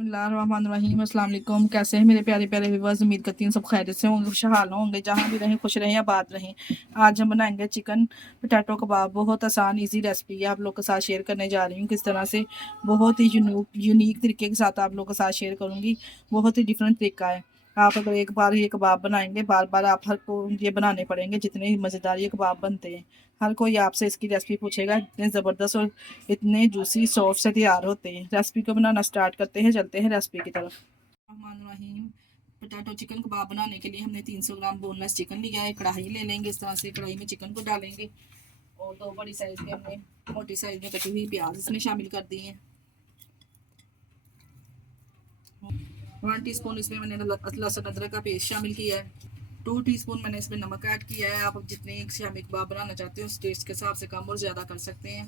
बिस्मिल्लाहिर्रहमानिर्रहीम। अस्सलाम वालेकुम। कैसे हैं मेरे प्यारे प्यारे व्यूअर्स? उम्मीद करती हूँ सब खैरियत से होंगे, खुशहाल होंगे, जहाँ भी रहें खुश रहें, आबाद रहें। आज हम बनाएंगे चिकन पोटैटो कबाब। बहुत आसान इजी रेसिपी है, आप लोग के साथ शेयर करने जा रही हूँ किस तरह से। बहुत ही यूनिक तरीके के साथ आप लोग के साथ शेयर करूँगी। बहुत ही डिफरेंट तरीका है। आप अगर एक बार ये कबाब बनाएंगे, बार बार आप हर को ये बनाने पड़ेंगे। जितने मज़ेदार ये कबाब बनते हैं, हर कोई आपसे इसकी रेसिपी पूछेगा। इतने ज़बरदस्त और इतने जूसी सॉफ्ट से तैयार होते हैं। रेसिपी को बनाना स्टार्ट करते हैं, चलते हैं रेसिपी की तरफ। रहीम। पोटैटो चिकन कबाब बनाने के लिए हमने 300 ग्राम बोनलेस चिकन लिया है। कढ़ाई ले लेंगे, इस तरह से कढ़ाई में चिकन को डालेंगे और 2 बड़ी साइज़ के हमने मोटी साइज़ में कटी हुई प्याज इसमें शामिल कर दी है। 1 टीस्पून इसमें मैंने लहसुन अदरक का पेस्ट शामिल किया है। 2 टीस्पून मैंने इसमें नमक ऐड किया है। आप जितने शामी कबाब बनाना चाहते हो उस टेस्ट के हिसाब से कम और ज़्यादा कर सकते हैं।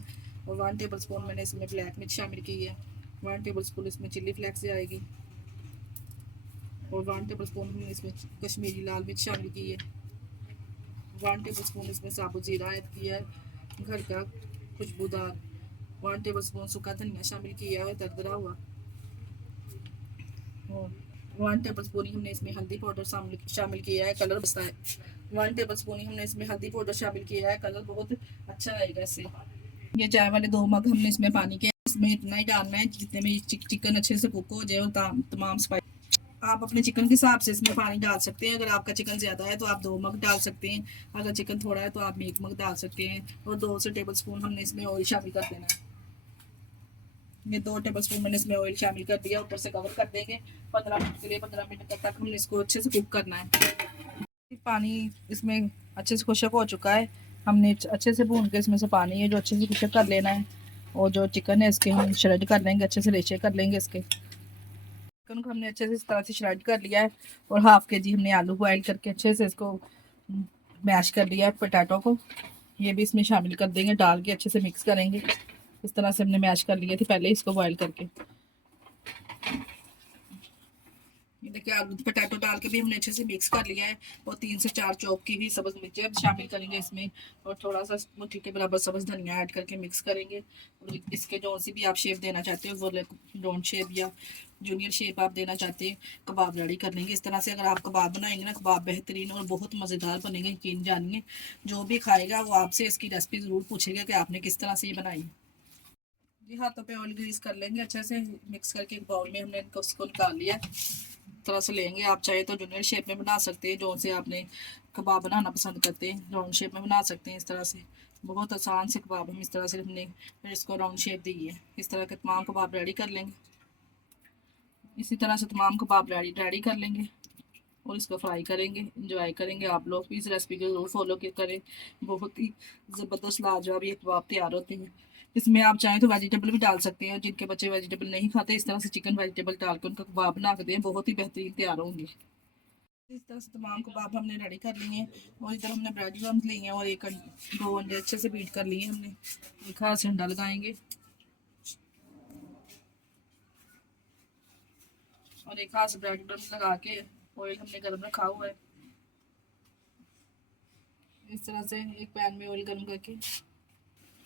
और 1 टेबल स्पून मैंने इसमें ब्लैक मिर्च शामिल की है। 1 टेबल स्पून इसमें चिल्ली फ्लेक्स जाएगी और 1 टेबल स्पून हमने इसमें कश्मीरी लाल मिर्च शामिल की है। 1 टेबल स्पून इसमें साबुत जीरा ऐड किया है, घर का खुशबूदार। 1 टेबल स्पून सूखा धनिया शामिल किया है, दरदरा हुआ। और 1 टेबल स्पून ही हमने इसमें हल्दी पाउडर शामिल किया है, कलर बसता है। 1 टेबल स्पून ही हमने इसमें हल्दी पाउडर शामिल किया है, कलर बहुत अच्छा रहेगा इससे। ये चाय वाले 2 मग हमने इसमें पानी के इसमें इतना ही डालना है जितने में चिकन अच्छे से कुक हो जाए और तमाम स्पाइस। आप अपने चिकन के हिसाब से इसमें पानी डाल सकते हैं। अगर आपका चिकन ज़्यादा है तो आप 2 मग डाल सकते हैं। अगर चिकन थोड़ा है तो आप 1 मग डाल सकते हैं। और 2 से टेबल स्पून हमने इसमें ऑयल शामिल कर देना है। ये 2 टेबल स्पून मैंने इसमें ऑयल शामिल कर दिया। ऊपर से कवर कर देंगे 15 मिनट के लिए। 15 मिनट तक हमने इसको अच्छे से कुक करना है। पानी इसमें अच्छे से खुशक हो चुका है। हमने अच्छे से भून के इसमें से पानी है जो अच्छे से खुशक कर लेना है। और जो चिकन है इसके हम श्रेड कर लेंगे, अच्छे से रेशे कर लेंगे इसके। चिकन को हमने अच्छे से इस तरह से श्रेड कर लिया है। और हाफ के जी हमने आलू बॉयल करके अच्छे से इसको मैश कर लिया है। पोटैटो को ये भी इसमें शामिल कर देंगे, डाल के अच्छे से मिक्स करेंगे। इस तरह से हमने मैश कर लिए थे पहले इसको बॉयल करके। ये देखिए आलू पोटैटो डाल के भी हमने अच्छे से मिक्स कर लिया है। और 3 से 4 चॉप की हुई सब्ज मिर्चें शामिल करेंगे इसमें। और थोड़ा सा मुट्ठी के बराबर सब्ज धनिया ऐड करके मिक्स करेंगे। और इसके जो सी भी आप शेप देना चाहते हो, वो राउंड शेप या जूनियर शेप आप देना चाहते हैं, कबाब रेडी कर लेंगे। इस तरह से अगर आप कबाब बनाएंगे ना, कबाब बेहतरीन और बहुत मज़ेदार बनेंगे, यकीन जानिए। जो भी खाएगा वो आपसे इसकी रेसिपी ज़रूर पूछेगा कि आपने किस तरह से ये बनाई। जी हाथों पे ऑयल ग्रीस कर लेंगे, अच्छे से मिक्स करके एक बाउल में हमने इनको उसको निकाल लिया। तरह से लेंगे। आप चाहे तो जूनियर शेप में बना सकते हैं, जो से आपने कबाब बनाना पसंद करते हैं। राउंड शेप में बना सकते हैं इस तरह से। बहुत आसान से कबाब हम इस तरह से हमने फिर इसको राउंड शेप दी है। इस तरह के तमाम कबाब रेडी कर लेंगे। इसी तरह से तमाम कबाब रेडी कर लेंगे और इसको फ्राई करेंगे, इंजॉय करेंगे। आप लोग भी इस रेसिपी को ज़रूर फॉलो करें। बहुत ही ज़बरदस्त लाजवाब ये कबाब तैयार होते हैं। इसमें आप चाहें तो वेजिटेबल भी डाल सकते हैं। जिनके बच्चे वेजिटेबल नहीं खाते, इस तरह से चिकन वेजिटेबल डाल कर उनका कबाब बना के दें, बहुत ही बेहतरीन तैयार होंगे। इस तरह से तमाम कबाब हमने रेडी कर लिए हैं। और इधर हमने ब्रेड क्रम्स लिए हैं और 2 अंडे अच्छे से बीट कर लिए हमने। एक हाथ से अंडा लगाएंगे और एक हाथ से ब्रेड क्रम्स लगा के ऑयल हमने गर्म रखा हुआ है। इस तरह से एक पैन में ऑयल गर्म करके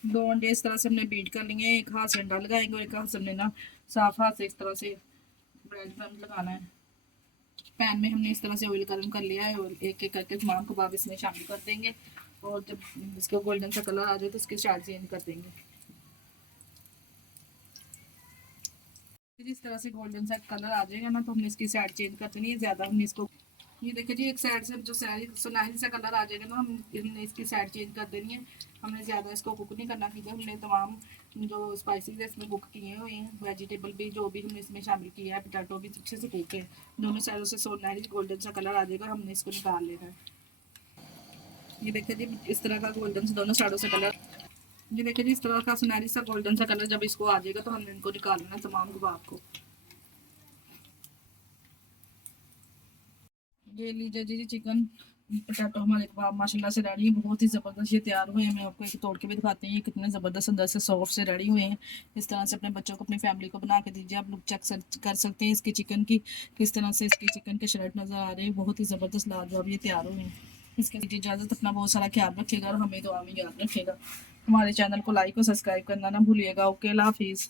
2 अंडे इस तरह से हमने बीट कर लिए। एक हाथ से अंडा लगाएंगे और एक हाथ से हमने ना साफ हाथ से इस तरह से ब्रेड क्रम्स लगाना है। पैन में हमने इस तरह से ऑयल गर्म कर लिया है और एक एक करके तमाम कबाब इसमें शामिल कर देंगे। और जब इसका गोल्डन सा कलर आ जाए तो इसकी साइड चेंज कर देंगे। जिस तरह से गोल्डन सा कलर आ जाएगा ना, तो हमने इसकी साइड चेंज कर देनी है। ज़्यादा हमने इसको ये देखिए जी, एक साइड से जो सुनहरी सा कलर आ जाएगा ना, हमने इसकी साइड चेंज कर देनी है। हमने ज़्यादा इसको कुक नहीं करना, क्योंकि हमने तमाम जो स्पाइसेस है इसमें कुक किए हुए हैं। वेजिटेबल भी जो भी हमने इसमें शामिल किया है, पोटैटो भी अच्छे से कुक है। दोनों साइडों से सुनहरी गोल्डन सा कलर आ जाएगा, हमने इसको निकाल लेना है। ये देखिए जी, इस तरह का गोल्डन से दोनों साइडों से कलर। ये देखिए जी, इस तरह का सुनहरी सा गोल्डन सा कलर जब इसको आ जाएगा तो हमने इनको निकाल लेना तमाम कबाब को। ये लीजिए जी चिकन पोटैटो हमारे कबाब माशाल्लाह से रेडी है। बहुत ही ज़बरदस्त ये तैयार हुए हैं। मैं आपको एक तोड़ के भी दिखाते हैं ये कितने ज़बरदस्त अंदर से सॉफ्ट से रेडी हुए हैं। इस तरह से अपने बच्चों को, अपनी फैमिली को बना के दीजिए। आप लोग चेक कर सकते हैं इसकी चिकन की किस तरह से इसकी चिकन के शर्ट नज़र आ रहे हैं। बहुत ही ज़बरदस्त लाजवाब ये तैयार हुए हैं। इसके लिए इजाज़त, अपना बहुत सारा ख्याल रखिएगा और हमें दुआ में याद रखिएगा। हमारे चैनल को लाइक और सब्सक्राइब करना ना भूलिएगा। ओके, अल्लाह हाफिज़।